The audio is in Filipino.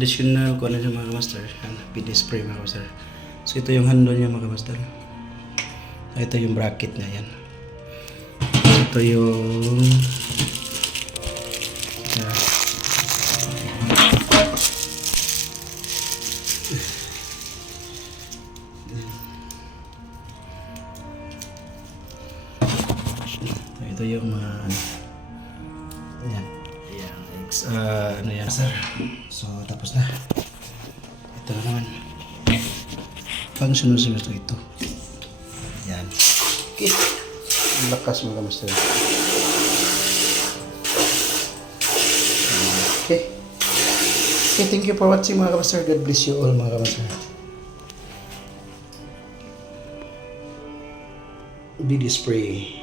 traditional kung ano siya mga master. BD spray mga master. So ito yung handle niya mga master. Ito yung bracket niya yan. Ito yung ito yung mga yan. Ano yan sir. So tapos na. Ito na naman. Pang sunod-sunod ito. Yan. Okay. Lakas mga master. Okay. Okay, thank you for watching mga master. God bless you all mga master. BD spray.